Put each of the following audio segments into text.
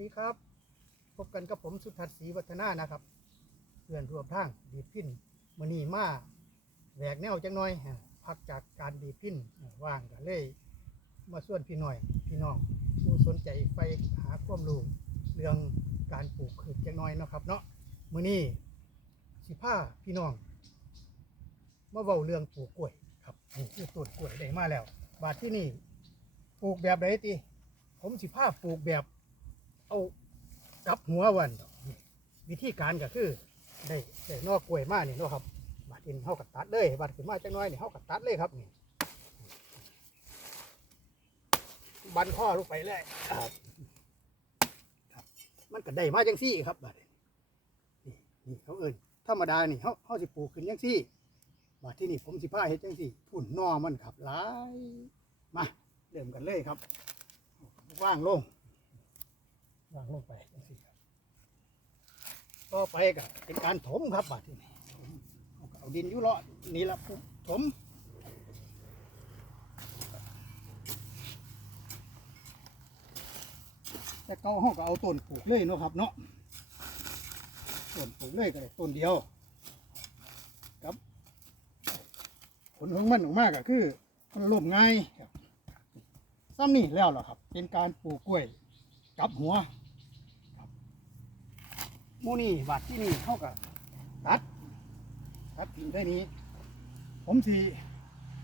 ดีครับ พบกันกับผมสุทัศน์ศรีวัฒนานะครับเพื่อนร่วมทางดีดพินมือนีมาแหวกแนวจังน้อยพักจากการดีดพินว่างกันเลย มาส่วนพี่หน่อย พี่น้องผู้สนใจไปหาความรู้เรื่องการปลูกขืดจังน้อยนะครับ เนาะมือนี้สิผ้าพี่น้องมาเว้าเรื่องปลูกกล้วยครับนี่คือต้นกล้วยได้มาแล้ว บาดที่นี่ปลูกแบบไหนติผมสิผ้าปลูกแบบ เอากลับหัววันวิธีการก็คือได้ได้นอกกล้วยมาเนี่เนาะครับบาดอินเฮากัตัดเลยบาดขึ้นมาจังน้อยเนี่ยเฮากัตัดเลยครับนี่บันข้อลงไปเลยครับมันก็ได้มาจังซี่ครับบาดนี่นี่เขาเอิ้นธรรมดานี่เฮาเฮาสิปลูกขึ้นจังซี่มาที่นี่ผมสิพาเฮ็ดจังสี่พุ่นนอมันขับหลายมาเริ่มกันเลยครับว่างลง วางลงไปจังสี่ครับต่อไปก็เป็นการถมครับบาดที่นี่เอาดินอยุเลาะนี่ละถมแต่เก่าห้องก็เอาต้นปลูกเลยเนาะครับเนาะต้นปลูกเลยก็ต้นเดียวครับ ผลของมันออกมาก็คือมันล่มง่ายครับซ้ำนี่แล้วเหรอครับ เป็นการปลูกกล้วยกับหัว มูนี่บาดที่นี่เขากับตัดตัดทิ้งได้นี้ ผมสี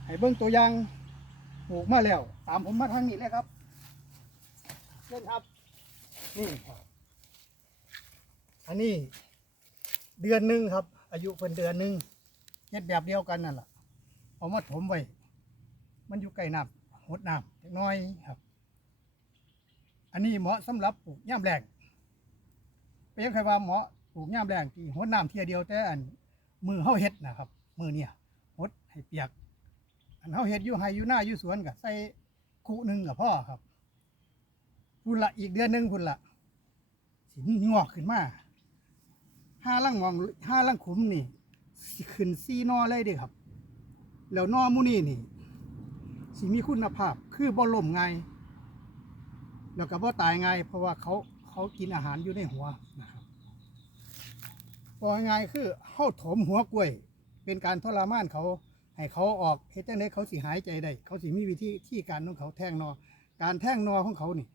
ให้เบิ้งตัวอย่างปลูกมาแล้ว ตามผมมาทางนี้เลยครับเช่นครับ นี่ครับอันนี้เดือนหนึ่งครับ อายุเป็นเดือนหนึ่งเฮ็ดแบบเดียวกันนั่นแหละเอามาถมไว้ มันอยู่ใกล้น้ำหดน้ำเล็กน้อยครับ อันนี้เหมาะสำหรับปลูกย่ามแรง เป็นยังไงว่าเหมาะปลูกย่ามแรงที่หดน้ำเทียเดียวแต่อันมือเฮาเฮ็ดนะครับ มือเนี่ยหดให้เปียก อันเฮาเฮ็ดอยู่ไฮอยู่หน้าอยู่สวนก็ใส่คูหนึ่งกับพ่อครับพุ่นละอีกเดือนหนึ่งพุ่นละสิงอกขึ้นมาห้าลังงองห้าลังขุมนี่ขึ้นซีนอเลยเด้ครับ แล้วนอมูนี่นี่สิมีคุณภาพคือบ่ล่มไงแล้วก็บ่ตายไงเพราะว่าเขา เขากินอาหารอยู่ในหัวนะครับพอง่ายคือเฮาถมหัวกล้วย เป็นการทรมานเขา ให้เขาออกเฮ็ดจังไดเขาสิหายใจได้ เขาสิมีวิธีที่การของเขาแทงนอ การแทงนอของเขานี่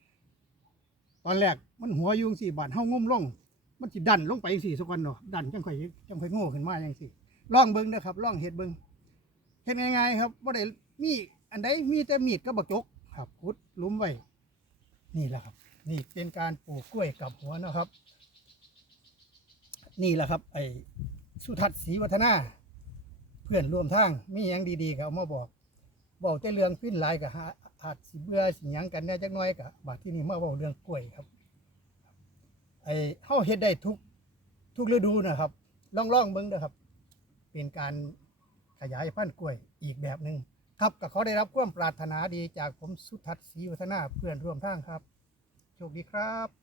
ตอนแรกมันหัวยุงสี่บาทเฮางมลง มันสิดันลงไปสี่สักวันเนาะดันจังค่อยจังค่อยโง่ขึ้นมาจังสี่ลองเบิ่งเด้อครับล่องเฮ็ดเบิ่งเฮ็ดง่ายๆครับบ่ได้มีอันใดมีแต่มีดกับบักจกครับขุดลุมไว้ นี่แหละครับ นี่เป็นการปลูกกล้วยกับหัวนะครับ นี่แหละครับ ไอ้สุทัศน์ศรีวัฒนา เพื่อนร่วมทางมีหยังดีๆก็เอามาบอกบอกแต่เรื่องฟิ้นหลายก็หาอาจสิเบื่อสิหยังกันแน่จักน้อยก็บัดที่นี่มาเว้าเรื่องกล้วยครับ ไอ้เฮาเฮ็ดได้ทุกทุกฤดูนะครับล่องๆเบิ่งเด้อครับ เป็นการขยายพันธุ์กล้วยอีกแบบหนึ่ง ครับก็ขอได้รับความปรารถนาดีจากผมสุทัศน์ศรีวัฒนาเพื่อนร่วมทางครับ โชคดีครับ